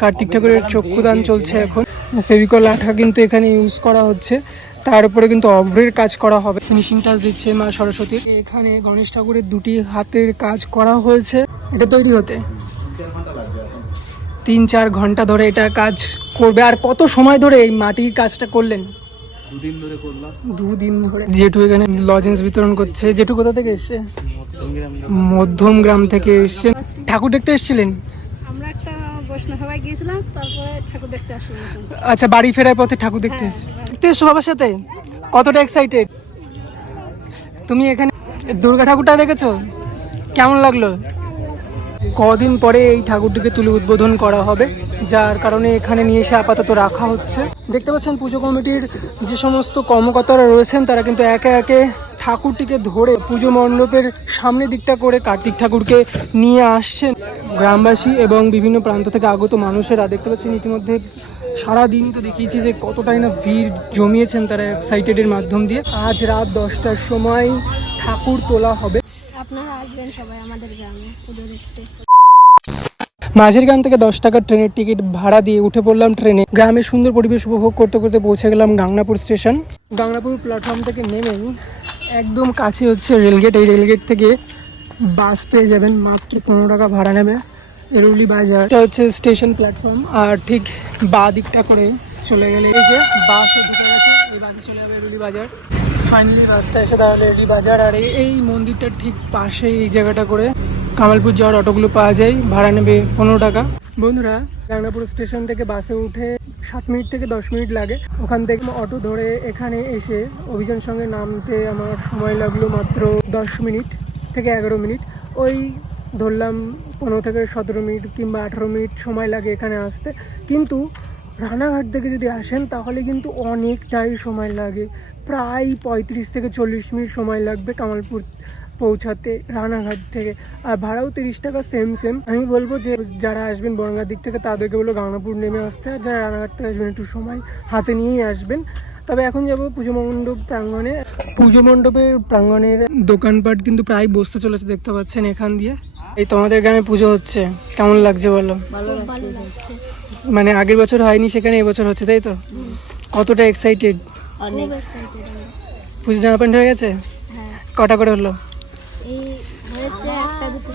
কার্তিক ঠাকুরের চক্ষুদান চলছে এখন। ফেভিকল আঠা কিন্তু এখানে ইউজ করা হচ্ছে, তার উপরে কিন্তু অভ্রের কাজ করা হবে। ফিনিশিং টাচ দিচ্ছে মা সরস্বতী। এখানে গণেশ ঠাকুরের দুটি হাতের কাজ করা হয়েছে এটা তৈরি হতে। 3-4 ঘন্টা ধরে এটা কাজ করবে। আর কত সময় ধরে এই মাটির কাজটা করলেন? 2 দিন ধরে করলাম। 2 দিন ধরে। জেঠু এখানে লজেন্স বিতরণ করছে। জেঠু কোথা থেকে এসছে? মধ্যম গ্রাম থেকে এসছেন। ঠাকুর দেখতে এসেছিলেন? আমরা একটা বৈষ্ণব সভায় গিয়েছিলাম, তারপরে ঠাকুর দেখতে আসলাম। আচ্ছা, বাড়ি ফেরার পথে ঠাকুর দেখতে দেখতে এসছো বাবার সাথে? কতটা এক্সাইটেড তুমি? এখানে দুর্গা ঠাকুরটা দেখেছো, কেমন লাগলো? কদিন পরে এই ঠাকুরটিকে তুলে উদ্বোধন করা হবে, যার কারণে এখানে নিয়ে এসে আপাতত রাখা হচ্ছে। দেখতে পাচ্ছেন পুজো কমিটির যে সমস্ত কর্মকর্তারা রয়েছেন তারা কিন্তু একে একে ঠাকুরটিকে ধরে পুজো মণ্ডপের সামনের দিকটা করে কার্তিক ঠাকুরকে নিয়ে আসছেন। গ্রামবাসী এবং বিভিন্ন প্রান্ত থেকে আগত মানুষেরা দেখতে পাচ্ছেন ইতিমধ্যে সারাদিনই তো দেখিয়েছি যে কতটাই না ভিড় জমিয়েছেন তারা এক্সাইটেডের মাধ্যম দিয়ে। আজ রাত 10টার সময় ঠাকুর তোলা হবে। আপনারা আসবেন সবাই আমাদের গ্রামে পুজো দেখতে। মাঝের গ্রাম থেকে 10 টাকার ট্রেনের টিকিট ভাড়া দিয়ে উঠে পড়লাম ট্রেনে। গ্রামের সুন্দর পরিবেশ উপভোগ করতে করতে পৌঁছে গেলাম গাংনাপুর স্টেশন। গাংনাপুর প্ল্যাটফর্ম থেকে নেমেই একদম কাছে হচ্ছে রেলগেট। এই রেলগেট থেকে বাস পেয়ে যাবেন, মাত্র 15 টাকা ভাড়া নেবে। এরুলি বাজার এটা হচ্ছে স্টেশন প্ল্যাটফর্ম, আর ঠিক বাঁ দিকটা করে চলে গেলে এই যে বাসে ঢুকে গেছে, এই বাসে চলে যাবে এরুলি বাজার। ফাইনালি বাসটা এসে দাঁড়ালো এরুলি বাজার। আর এই মন্দিরটার ঠিক পাশেই এই জায়গাটা করে কামালপুর যাওয়ার অটোগুলো পাওয়া যায়, ভাড়া নেবে 15 টাকা। বন্ধুরা, গাংনাপুর স্টেশন থেকে বাসে উঠে 7 মিনিট থেকে 10 মিনিট লাগে। ওখান থেকে অটো ধরে এখানে এসে অভিযান সঙ্গে নামতে আমার সময় লাগলো মাত্র 10 মিনিট থেকে 11 মিনিট। ওই ধরলাম 15 থেকে 17 মিনিট কিংবা 18 মিনিট সময় লাগে এখানে আসতে। কিন্তু রানাঘাট থেকে যদি আসেন তাহলে কিন্তু অনেকটাই সময় লাগে, প্রায় 35 থেকে 40 মিনিট সময় লাগবে কামালপুর পৌঁছাতে রানাঘাট থেকে। আর ভাড়াও 30 টাকা, সেম। আমি বলবো যে যারা আসবেন বনগাঁর দিক থেকে তাদেরকে বলবো গাংনাপুর নেমে আসতে, আর যারা রানাঘাট থেকে আসবেন একটু সময় হাতে নিয়েই আসবেন। তবে এখন যাবো পুজো মণ্ডপ প্রাঙ্গণে। পুজো মণ্ডপের প্রাঙ্গণের দোকানপাট কিন্তু প্রায় বসতে চলেছে, দেখতে পাচ্ছেন এখান দিয়ে। এই তোমাদের গ্রামে পুজো হচ্ছে, কেমন লাগছে বলো? ভালো লাগছে। মানে আগের বছর হয়নি, সেখানে এবছর হচ্ছে, তাই তো? কতটা এক্সাইটেড? অনেক এক্সাইটেড। পুজো জামা প্যান্ট হয়ে গেছে? হ্যাঁ। কটা করে হলো? এই হয়েছে একটা দুটো,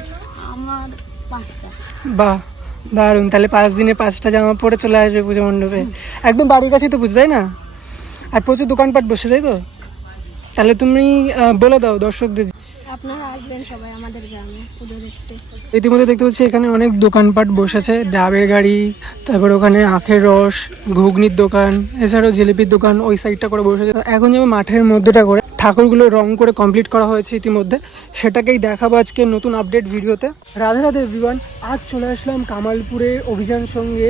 আমার 5টা। বাহ, দারুণ। তাহলে 5 দিনে 5টা জামা পরে চলে আসবে পুজো মণ্ডপে। একদম বাড়ির কাছেই তো পুজো, তাই না? আর প্রচুর দোকানপাট বসে, তাই তো? তাহলে তুমি বলে দাও দর্শকদের। আপনারা আসবেন সবাই আমাদের গ্রামে পুজো দেখতে। ইতিমধ্যে দেখতে পাচ্ছি এখানে অনেক দোকানপাট বসেছে, ডাবের গাড়ি, তারপর ওখানে আখের রস, ঘুগনির দোকান, এছাড়াও জিলিপির দোকান ওই সাইডটা করে বসেছে। এখন যেমন মাঠের মধ্যেটা করে ঠাকুরগুলো রং করে কমপ্লিট করা হয়েছে ইতিমধ্যে, সেটাকেই দেখাবো আজকে নতুন আপডেট ভিডিওতে। রাধে রাধে এভরিওয়ান, আজ চলে আসলাম কামালপুরে অভিযান সঙ্গে।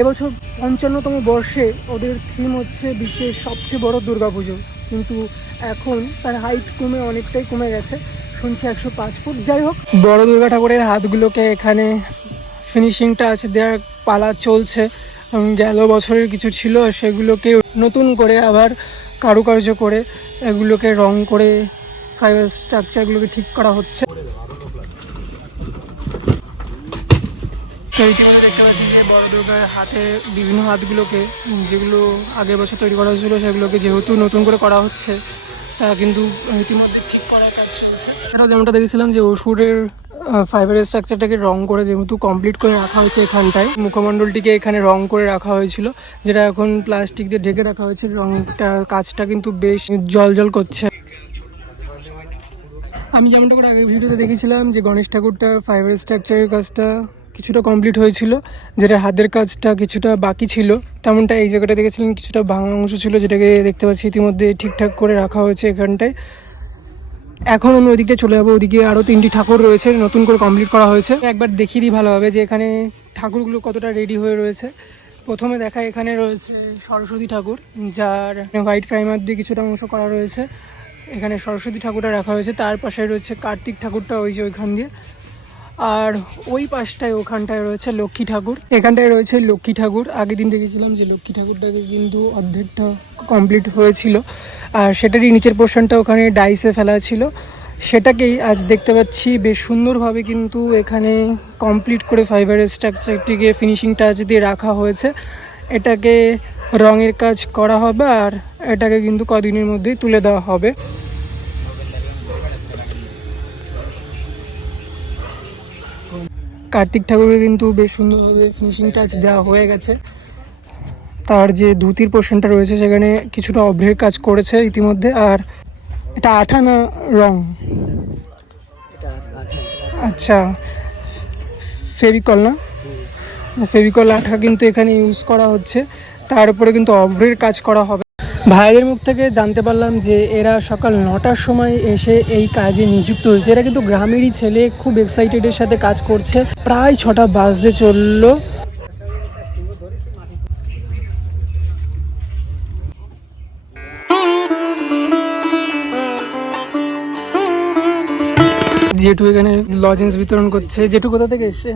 এবছর 55তম বর্ষে ওদের থিম হচ্ছে বিশ্বের সবচেয়ে বড় দুর্গাপুজো, কিন্তু এখন তার হাইট কমে অনেকটাই কমে গেছে, শুনছি 105 ফুট। যাই হোক, বড় দুর্গা ঠাকুরের হাতগুলোকে এখানে ফিনিশিং টাচ দেওয়ার পালা চলছে। গেল বছরের কিছু ছিল সেগুলোকে নতুন করে আবার কারুকার্য করে এগুলোকে রং করে ফাইবার স্ট্রাকচারগুলোকে ঠিক করা হচ্ছে। ইতিমধ্যে দেখতে পাচ্ছি যে বড় দুর্গার হাতে বিভিন্ন হাতগুলোকে, যেগুলো আগের বছর তৈরি করা হয়েছিল সেগুলোকে যেহেতু নতুন করে করা হচ্ছে, তা কিন্তু ইতিমধ্যে ঠিক করার কাজ চলছে। এটাও যেমনটা দেখেছিলাম যে অসুরের ফাইবারের স্ট্রাকচারটাকে রং করে যেহেতু কমপ্লিট করে রাখা হয়েছে, এখানটায় মুখমণ্ডলটিকে এখানে রং করে রাখা হয়েছিল, যেটা এখন প্লাস্টিক দিয়ে ঢেকে রাখা হয়েছে। রংটা কাজটা কিন্তু বেশ জল করছে। আমি যেমনটা করে আগের ভিডিওতে দেখেছিলাম যে গণেশ ঠাকুরটার ফাইবার স্ট্রাকচারের কাজটা কিছুটা কমপ্লিট হয়েছিল, যেটা হাতের কাজটা কিছুটা বাকি ছিল, তেমনটা এই জায়গাটা দেখেছিলেন কিছুটা ভাঙা অংশ ছিল, যেটাকে দেখতে পাচ্ছি ইতিমধ্যে ঠিকঠাক করে রাখা হয়েছে এখানটায়। এখন আমি ওদিকে চলে যাবো, ওদিকে আরও 3টি ঠাকুর রয়েছে নতুন করে কমপ্লিট করা হয়েছে। একবার দেখিয়ে দিই ভালো হবে যে এখানে ঠাকুরগুলো কতটা রেডি হয়ে রয়েছে। প্রথমে দেখা এখানে রয়েছে সরস্বতী ঠাকুর, যার হোয়াইট প্রাইমার দিয়ে কিছুটা অংশ করা রয়েছে। এখানে সরস্বতী ঠাকুরটা রাখা হয়েছে, তার পাশে রয়েছে কার্তিক ঠাকুরটা ওই যে ওইখান দিয়ে, আর ওই পাশটায় ওখানটায় রয়েছে লক্ষ্মী ঠাকুর। এখানটায় রয়েছে লক্ষ্মী ঠাকুর। আগের দিন দেখেছিলাম যে লক্ষ্মী ঠাকুরটাকে কিন্তু অর্ধেকটা কমপ্লিট হয়েছিল, আর সেটারই নিচের পোর্শনটা ওখানে ডাইসে ফেলা ছিল, সেটাকেই আজ দেখতে পাচ্ছি বেশ সুন্দরভাবে কিন্তু এখানে কমপ্লিট করে ফাইবারের স্ট্রাকচারটিকে ফিনিশিং টাচ দিয়ে রাখা হয়েছে। এটাকে রঙের কাজ করা হবে আর এটাকে কিন্তু কদিনের মধ্যেই তুলে দেওয়া হবে। কার্তিক ঠাকুরকে কিন্তু বেশ সুন্দরভাবে ফিনিশিং টাচ দেওয়া হয়ে গেছে। তার যে ধুতির পোর্শনটা রয়েছে সেখানে কিছুটা অভ্রের কাজ করেছে ইতিমধ্যে। আর এটা আঠা না রং? আচ্ছা, ফেভিকল না? ফেভিকল আঠা কিন্তু এখানে ইউজ করা হচ্ছে, তার উপরে কিন্তু অভ্রের কাজ করা হবে। ভাইদের মুখ থেকে জানতে পারলাম যে এরা সকাল 9টার সময় এসে এই কাজে নিযুক্ত হয়েছে। এরা কিন্তু গ্রামেরই ছেলে, খুব এক্সাইটেডের সাথে কাজ করছে। প্রায় 6টা বাজতে চললো। জেঠু এখানে লজেন্স বিতরণ করছে। জেঠু কোথা থেকে এসছে?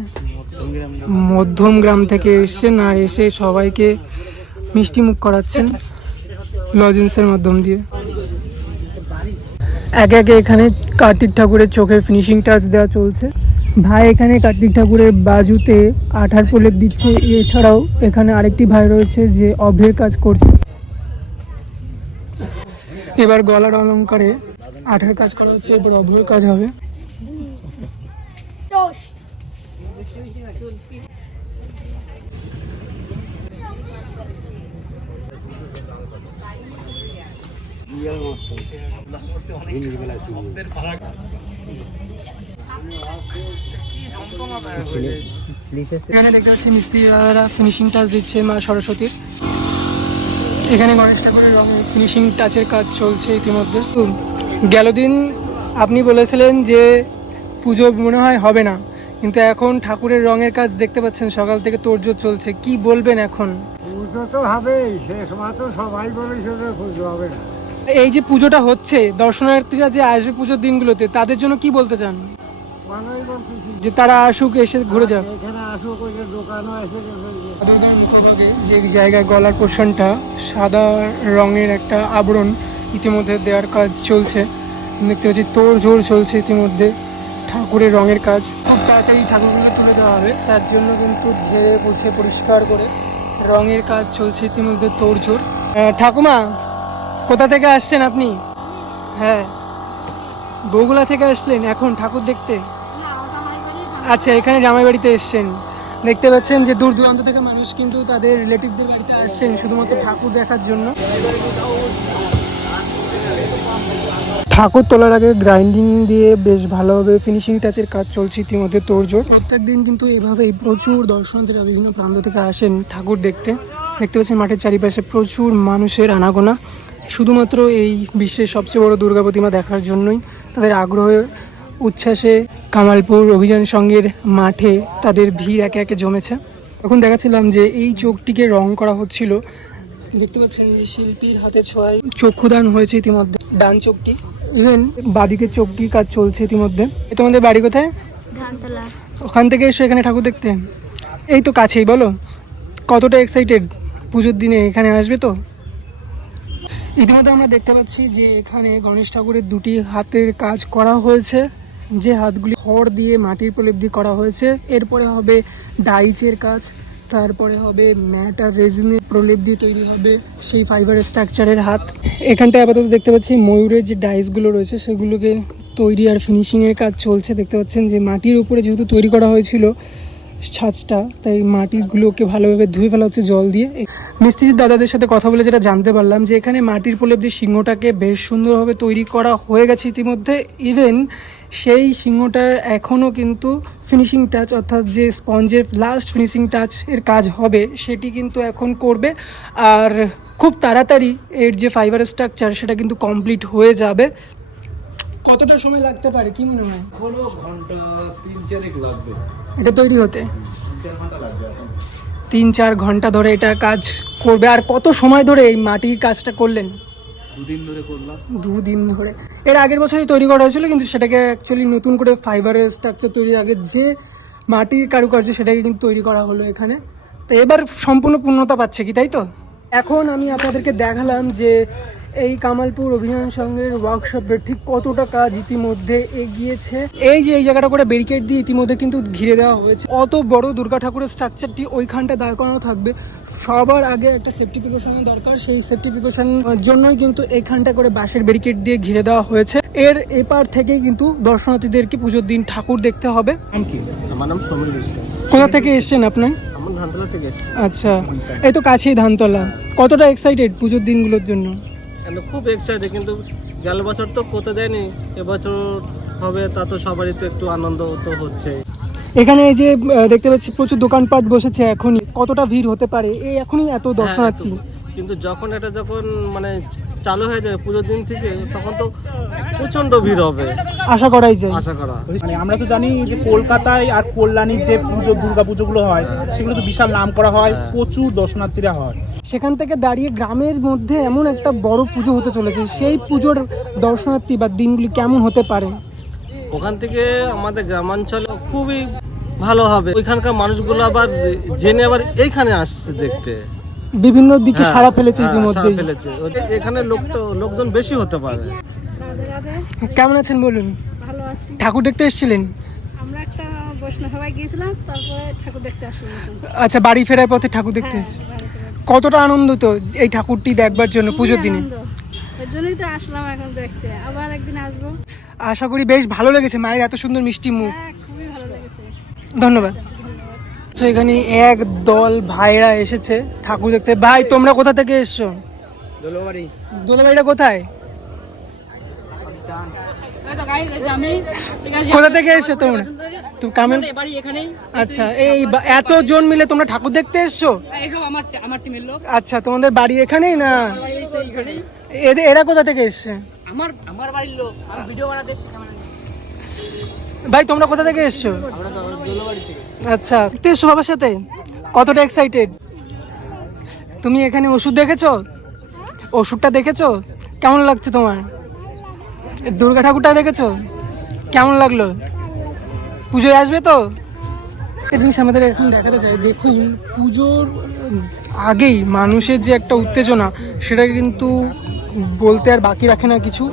মধ্যম গ্রাম থেকে এসছেন, আর এসে সবাইকে মিষ্টি মুখ করাচ্ছেন লজেন্সের মাধ্যম দিয়ে। একে একে এখানে কার্তিক ঠাকুরের চোখের ফিনিশিং টাচ দেওয়া চলছে। ভাই এখানে কার্তিক ঠাকুরের বাজুতে আঠার প্রলেপ দিচ্ছে। এছাড়াও এখানে আরেকটি ভাই রয়েছে যে অভ্রের কাজ করছে। এবার গলার অলঙ্কারে আঠার কাজ করা হচ্ছে, এবার অভ্রের কাজ হবে। এখানে দেখতে পাচ্ছি মিস্ত্রি দাদারা ফিনিশিং টাচ দিচ্ছে মা সরস্বতীর। এখানে গণেশ ঠাকুরের রঙের ফিনিশিং টাচের কাজ চলছে ইতিমধ্যে। গেল দিন আপনি বলেছিলেন যে পুজো মনে হয় হবে না, কিন্তু এখন ঠাকুরের রঙের কাজ দেখতে পাচ্ছেন সকাল থেকে তোড়জোড় চলছে। কি বলবেন এখন? পুজো তো হবেই, শেষ মাত্র সবাই বলেছে যে পুজো হবে না। এই যে পুজোটা হচ্ছে, দর্শনার্থীরা যে আসবে পুজোর দিনগুলোতে, তাদের জন্য কি বলতে চান? মানাই বলতেছি যে তারা আসুক, এসে ঘুরে যাক। এখানে আসুক, ওই যে দোকানও এসে গেছে। দাদার মুখভাগে যে জায়গায় গলার পোর্শনটা সাদা রঙের একটা আবরণ ইতিমধ্যে দেওয়ার কাজ চলছে। দেখতে পাচ্ছি তোড়জোড় চলছে ইতিমধ্যে ঠাকুরের রঙের কাজ। খুব তাড়াতাড়ি ঠাকুরগুলো তুলে দেওয়া হবে, তার জন্য কিন্তু ঝেড়ে মুছে পরিষ্কার করে রঙের কাজ চলছে ইতিমধ্যে তোড়জোড়। ঠাকুমা, কোথা থেকে আসছেন আপনি? হ্যাঁ, বগুলা থেকে আসলেন এখন ঠাকুর দেখতে? আচ্ছা, এখানে জামাই বাড়িতে এসছেন। দেখতে পাচ্ছেন যে দূর দূরান্ত থেকে মানুষ কিন্তু তাদের রিলেটিভদের বাড়িতে আসছেন শুধুমাত্র ঠাকুর দেখার জন্য। ঠাকুর তোলার আগে গ্রাইন্ডিং দিয়ে বেশ ভালোভাবে ফিনিশিং টাচের কাজ চলছে ইতিমধ্যে তোড়জোড়। প্রত্যেক দিন কিন্তু এভাবেই প্রচুর দর্শনার্থীরা বিভিন্ন প্রান্ত থেকে আসেন ঠাকুর দেখতে। দেখতে পাচ্ছেন মাঠের চারিপাশে প্রচুর মানুষের আনাগোনা, শুধুমাত্র এই বিশ্বের সবচেয়ে বড় দুর্গা প্রতিমা দেখার জন্যই। তাদের আগ্রহের উচ্ছ্বাসে কামালপুর অভিযান সংঘের মাঠে তাদের ভিড় একে একে জমেছে। তখন দেখাচ্ছিলাম যে এই চোখটিকে রং করা হচ্ছিল। দেখতে পাচ্ছেন যে শিল্পীর হাতে ছোঁয়ায় চক্ষুদান হয়েছে ইতিমধ্যে ডান চোখটি। ইভেন বাদিকের চোখটির কাজ চলছে ইতিমধ্যে। তোমাদের বাড়ি কোথায়? ধানতলা। ওখান থেকে এসো এখানে ঠাকুর দেখতে? এই তো কাছেই। বলো কতটা এক্সাইটেড পুজোর দিনে এখানে আসবে তো? ইতিমধ্যে আমরা দেখতে পাচ্ছি যে এখানে গণেশ ঠাকুরের দুটি হাতের কাজ করা হয়েছে, যে হাতগুলি খড় দিয়ে মাটির প্রলেপ দিয়ে করা হয়েছে। এরপরে হবে ডাইচের কাজ, তারপরে হবে ম্যাট আর রেজিনের প্রলেপ দিয়ে তৈরি হবে সেই ফাইবার স্ট্রাকচারের হাত। এখানটায় আপাতত দেখতে পাচ্ছি ময়ূরের যে ডাইসগুলো রয়েছে সেগুলোকে তৈরি আর ফিনিশিংয়ের কাজ চলছে। দেখতে পাচ্ছেন যে মাটির উপরে যেহেতু তৈরি করা হয়েছিল ছাঁচটা, তাই মাটিগুলোকে ভালোভাবে ধুয়ে ফেলা হচ্ছে জল দিয়ে। মিস্ত্রির দাদাদের সাথে কথা বলে যেটা জানতে পারলাম যে এখানে মাটির প্রলেপ দিয়ে সিংহটাকে বেশ সুন্দরভাবে তৈরি করা হয়ে গেছে ইতিমধ্যে। ইভেন সেই সিংহটার এখনও কিন্তু ফিনিশিং টাচ, অর্থাৎ যে স্পঞ্জের লাস্ট ফিনিশিং টাচ এর কাজ হবে সেটি কিন্তু এখন করবে। আর খুব তাড়াতাড়ি এর যে ফাইবার স্ট্রাকচার সেটা কিন্তু কমপ্লিট হয়ে যাবে। কতটা সময় লাগতে পারে কি মনে হয়? এখনো ঘন্টা 3-4 লাগবে এটা তৈরি হতে। 3-4 ঘন্টা লাগবে এখন। 3-4 ঘন্টা ধরে এটা কাজ করবে। আর কত সময় ধরে এই মাটির কাজটা করলেন? 2 দিন ধরে করলাম। 2 দিন ধরে। এর আগের বছরই তৈরি করা হয়েছিল, কিন্তু সেটাকে অ্যাকচুয়ালি নতুন করে ফাইবারের স্ট্রাকচার তৈরির আগে যে মাটির কারুকার্য সেটাকে কিন্তু তৈরি করা হলো এখানে। তো এবার সম্পূর্ণ পূর্ণতা পাচ্ছে কি, তাই তো? এখন আমি আপনাদেরকে দেখালাম যে এই কামালপুর অভিযান সংঘের ওয়ার্কশপের ঠিক কতটা কাজ ইতিমধ্যে এগিয়েছে। এই যে এই জায়গাটা করে ব্যারিকেড দিয়ে ইতিমধ্যে কিন্তু ঘিরে দেওয়া হয়েছে। অত বড় দুর্গা ঠাকুরের স্ট্রাকচারটি ওইখানটা দাঁড় করানো থাকবে। সবার আগে একটা সেফটি প্রিকশনের দরকার, সেই সেফটি প্রিকশনের জন্যই কিন্তু এইখানটা করে বাঁশের ব্যারিকেড দিয়ে ঘিরে দেওয়া হয়েছে। এর এপার থেকে কিন্তু দর্শনার্থীদেরকে পুজোর দিন ঠাকুর দেখতে হবে। আমার নাম সমীর বিশ্বাস। কোথা থেকে এসছেন আপনার? আমার ধানতলা থেকে এসেছি। আচ্ছা, এই তো কাছেই ধানতলা। কতটা এক্সাইটেড পুজোর দিনগুলোর জন্য? খুব এক্সাইটেড, কিন্তু গেল বছর তো করতে দেয়নি, এবছর হবে, তা তো সবারই তো একটু আনন্দ তো হচ্ছে। এখানে এই যে দেখতে পাচ্ছি প্রচুর দোকানপাট বসেছে এখনই, কতটা ভিড় হতে পারে এই এখনই এত দর্শনার্থী? কিন্তু যখন এটা মানে চালু হয়ে যাবে পুজোর দিন থেকে, তখন তো প্রচন্ড ভিড় হবে আশা করাই যায়। আশা করা। মানে আমরা তো জানি যে কলকাতায় আর কল্যাণীর যে পুজো দুর্গা পুজোগুলো হয় সেগুলো তো বিশাল নাম করা হয়, প্রচুর দর্শনার্থীরা হয়। সেখান থেকে দাঁড়িয়ে গ্রামের মধ্যে এমন একটা বড় পুজো হতে চলেছে, সেই পুজোর দর্শনার্থী বা দিনগুলি কেমন হতে পারে? ওখান থেকে আমাদের গ্রামাঞ্চলে খুবই ভালো হবে। ওইখানকার মানুষগুলো আবার জেনে আবার এইখানে আসছে দেখতে, বিভিন্ন দিকে সাড়া ফেলেছে ইতিমধ্যে। ফেলেছে এখানে লোকজন বেশি হতে পারে। রাধে রাধে। কেমন আছেন বলুন? ভালো আছি। ঠাকুর দেখতে এসেছিলেন? আমরা একটা বৈষ্ণব সভায় গিয়েছিলাম, তারপরে ঠাকুর দেখতে আসলাম এখন। আচ্ছা, বাড়ি ফেরার পথে ঠাকুর দেখতে হ্যাঁ, এসেছেন। বাড়ি ফেরার। কতটা আনন্দ তো এই ঠাকুরটি দেখবার জন্য পুজোর দিনে? আনন্দ। ওই জন্যই তো আসলাম এখন দেখতে, আবার একদিন আসবো। আশা করি বেশ ভালো লেগেছে মায়ের এত সুন্দর মিষ্টি মুখ। হ্যাঁ, খুবই ভালো লেগেছে। ধন্যবাদ। তো এখানে এক দল ভাইরা এসেছে ঠাকুর দেখতে। ভাই, তোমরা কোথা থেকে এসছো? দোলবাড়ি। দোলাবাড়িটা কোথায়? কোথা থেকে এসছো তোমরা? তুমি কামেল? আচ্ছা, এই এত জন মিলে তোমরা ঠাকুর দেখতে এসছো? আচ্ছা, তোমাদের বাড়ি এখানেই না? এরা কোথা থেকে এসছে? আমার বাড়ির লোক, আমি ভিডিও বানাতে এসেছি। ভাই, তোমরা কোথা থেকে এসছো? আচ্ছা, দেখতে এসছো বাবার সাথে? কতটা এক্সাইটেড? তুমি এখানে ওষুধ দেখেছো? ওষুধটা দেখেছো? কেমন লাগছে তোমার? দুর্গা ঠাকুরটা দেখেছো? কেমন লাগলো? পুজোয় আসবে তো? একটা জিনিস আমাদের এখন দেখাতে চাই। দেখুন, পুজোর আগেই মানুষের যে একটা উত্তেজনা, সেটা কিন্তু বলতে আর বাকি রাখে না কিছু।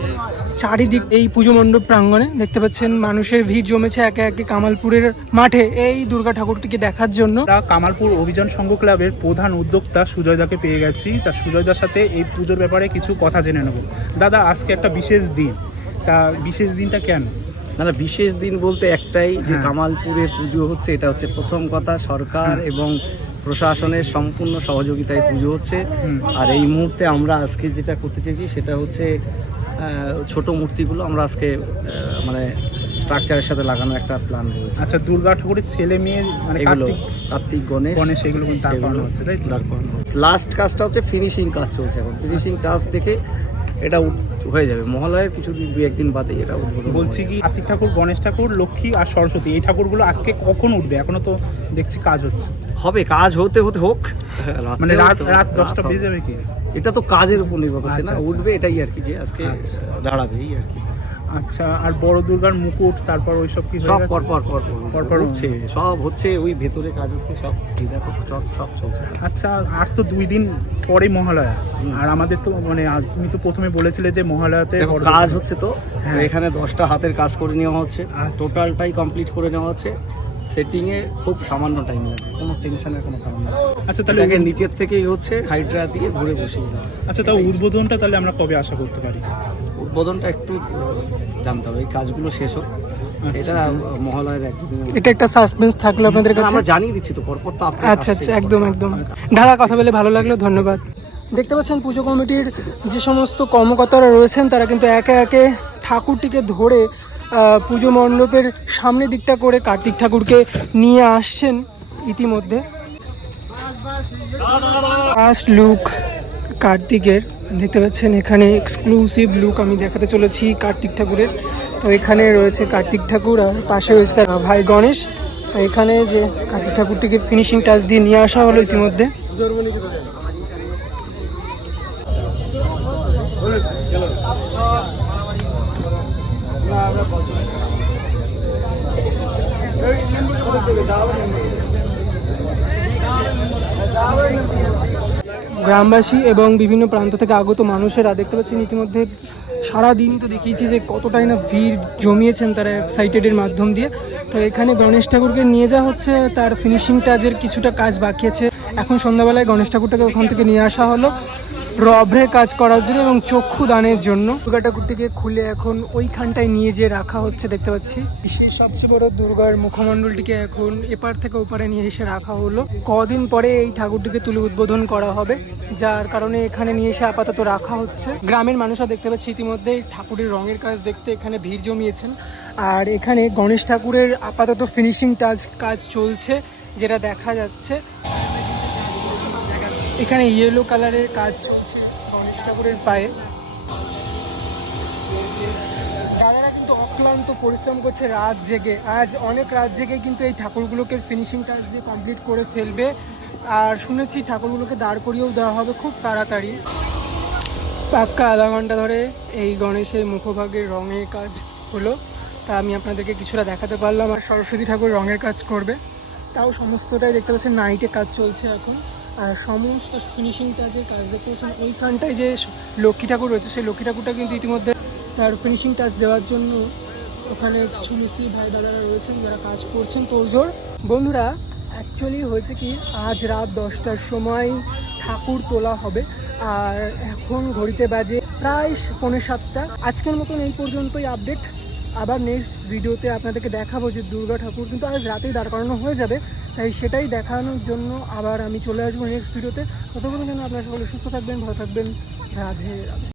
চারিদিক এই পুজো মণ্ডপ প্রাঙ্গণে দেখতে পাচ্ছেন মানুষের ভিড় জমেছে একে একে কামালপুরের মাঠে এই দুর্গা ঠাকুরটিকে দেখার জন্য। আমরা কামালপুর অভিযান সংঘ ক্লাবের প্রধান উদ্যোক্তা সুজয়দাকে পেয়ে গেছি। তা সুজয়দার সাথে এই পুজোর ব্যাপারে কিছু কথা জেনে নেব। দাদা, আজকে একটা বিশেষ দিন, তা বিশেষ দিনটা কেন? না, বিশেষ দিন বলতে একটাই, যে কামালপুরে পুজো হচ্ছে, এটা হচ্ছে প্রথম কথা। সরকার এবং প্রশাসনের সম্পূর্ণ সহযোগিতায় পুজো হচ্ছে। আর এই মুহূর্তে আমরা আজকে যেটা করতে চাইছি সেটা হচ্ছে ছোট মূর্তিগুলো আমরা আজকে মানে স্ট্রাকচারের সাথে লাগানো একটা প্ল্যান রয়েছে। আচ্ছা, দুর্গা ঠাকুরের ছেলে মেয়ে মানে এগুলো কার্তিক গণেশ এগুলো কিন্তু দাঁড় করানো হচ্ছে, তাই তো? লাস্ট কাজটা হচ্ছে ফিনিশিং কাজ চলছে এখন। ফিনিশিং কাজ দেখে এটা হয়ে যাবে মহালয়ের দু একদিন বাদে এটা উদ্বোধন। বলছি কি, কার্তিক ঠাকুর, গণেশ ঠাকুর, লক্ষ্মী আর সরস্বতী, এই ঠাকুরগুলো আজকে কখন উঠবে? এখনো তো দেখছি কাজ হচ্ছে। হবে, কাজ হতে হোক, মানে রাত 10টা বেজে যাবে কি? এটা তো কাজের উপর নির্ভর করছে না, আচ্ছা। উঠবে এটাই আর কি, যে আজকে দাঁড়াবে এই আর কি। আচ্ছা, আর বড় দুর্গার মুকুট, তারপর ওইসব কি সব হয়ে গেছে? পরপর হচ্ছে, সব হচ্ছে, ওই ভেতরে কাজ হচ্ছে, সব সব চলছে। আচ্ছা, আর তো 2 দিন পরে মহালয়া, আর আমাদের তো মানে তুমি তো প্রথমে বলেছিলে যে মহালয়াতে কাজ হচ্ছে, তো হ্যাঁ। এখানে 10টা হাতের কাজ করে নেওয়া হচ্ছে, টোটালটাই কমপ্লিট করে নেওয়া হচ্ছে। সেটিংয়ে খুব সামান্য টাইম লাগে, কোনো টেনশনের কোনো কারণ নেই। আচ্ছা, তাহলে এটাকে নিচের থেকেই হচ্ছে হাইড্রা দিয়ে ধরে বসিয়ে দেওয়া। আচ্ছা, তাও উদ্বোধনটা তাহলে আমরা কবে আশা করতে পারি? উদ্বোধনটা একটু জানতে হবে, এই কাজগুলো শেষ হোক। এটা মহালয়ের একদিন, এটা একটা সাসপেন্স থাকলো আপনাদের কাছে। আমরা জানিয়ে দিচ্ছি তো পরপর তো আপনি। আচ্ছা, একদম দাদা, কথা বলে ভালো লাগলো, ধন্যবাদ। দেখতে পাচ্ছেন পুজো কমিটির যে সমস্ত কর্মকর্তারা রয়েছেন, তারা কিন্তু একে একে ঠাকুরটিকে ধরে পুজো মণ্ডপের সামনের দিকটা করে কার্তিক ঠাকুরকে নিয়ে আসছেন ইতিমধ্যে। ফার্স্ট লুক কার্তিকের দেখতে পাচ্ছেন, এখানে এক্সক্লুসিভ লুক আমি দেখাতে চলেছি কার্তিক ঠাকুরের। তো এখানে রয়েছে কার্তিক ঠাকুর আর পাশে রয়েছে তার ভাই গণেশ। তো এখানে যে কার্তিক ঠাকুরটিকে ফিনিশিং টাচ দিয়ে নিয়ে আসা হলো ইতিমধ্যে। গ্রামবাসী এবং বিভিন্ন প্রান্ত থেকে আগত মানুষেরা দেখতে পাচ্ছেন ইতিমধ্যে সারাদিনই তো দেখিয়েছি যে কতটাই না ভিড় জমিয়েছেন তারা এক্সাইটেডের মাধ্যম দিয়ে। তো এখানে গণেশ ঠাকুরকে নিয়ে যাওয়া হচ্ছে, তার ফিনিশিং টাচের কিছুটা কাজ বাকি আছে। এখন সন্ধ্যাবেলায় গণেশ ঠাকুরটাকে ওখান থেকে নিয়ে আসা হলো রভ্রের কাজ করার জন্য এবং চক্ষু দানের জন্য। দুর্গা ঠাকুরটিকে খুলে এখন ওইখানটায় নিয়ে যেয়ে রাখা হচ্ছে দেখতে পাচ্ছি। বিশ্বের সবচেয়ে বড় দুর্গার মুখমণ্ডলটিকে এখন এপার থেকে ওপারে নিয়ে এসে রাখা হলো। কদিন পরে এই ঠাকুরটিকে তুলে উদ্বোধন করা হবে, যার কারণে এখানে নিয়ে এসে আপাতত রাখা হচ্ছে। গ্রামের মানুষরা দেখতে পাচ্ছি ইতিমধ্যে ঠাকুরের রঙের কাজ দেখতে এখানে ভিড় জমিয়েছেন। আর এখানে গণেশ ঠাকুরের আপাতত ফিনিশিং টাচ কাজ চলছে, যেটা দেখা যাচ্ছে। এখানে ইয়েলো কালারের কাজ চলছে গণেশ ঠাকুরের পায়ে। দাদারা কিন্তু অক্লান্ত পরিশ্রম করছে রাত জেগে, আজ অনেক রাত জেগে কিন্তু এই ঠাকুরগুলোকে ফিনিশিং টাচ দিয়ে কমপ্লিট করে ফেলবে। আর শুনেছি ঠাকুরগুলোকে দাঁড় করিয়েও দেওয়া হবে খুব তাড়াতাড়ি। পাক্কা আধা ঘন্টা ধরে এই গণেশের মুখভাগের রঙের কাজ হলো, তা আমি আপনাদেরকে কিছুটা দেখাতে পারলাম। আর সরস্বতী ঠাকুর রঙের কাজ করবে, তাও সমস্তটাই দেখতে পাচ্ছেন নাইটে কাজ চলছে এখন। আর সমস্ত ফিনিশিং টাচের কাজ দেখতে পাচ্ছেন ওইখানটায় যে লক্ষ্মী ঠাকুর রয়েছে, সেই লক্ষ্মী ঠাকুরটা কিন্তু ইতিমধ্যে তার ফিনিশিং টাচ দেওয়ার জন্য ওখানে কিছু মিস্ত্রি ভাই দাদারা রয়েছেন যারা কাজ করছেন তোড়জোড়। বন্ধুরা, অ্যাকচুয়ালি হয়েছে কি, আজ রাত 10টার সময় ঠাকুর তোলা হবে, আর এখন ঘড়িতে বাজে প্রায় 6:45। আজকের মতন এই পর্যন্তই আপডেট। আবার নেক্সট ভিডিওতে আপনাদেরকে দেখাবো যে দুর্গা ঠাকুর কিন্তু আজ রাতেই দাঁড় করানো হয়ে যাবে, তাই সেটাই দেখানোর জন্য আবার আমি চলে আসবো নেক্সট ভিডিওতে। ততক্ষণ যেন আপনারা সকলে সুস্থ থাকবেন, ভালো থাকবেন। রাধে রাধে।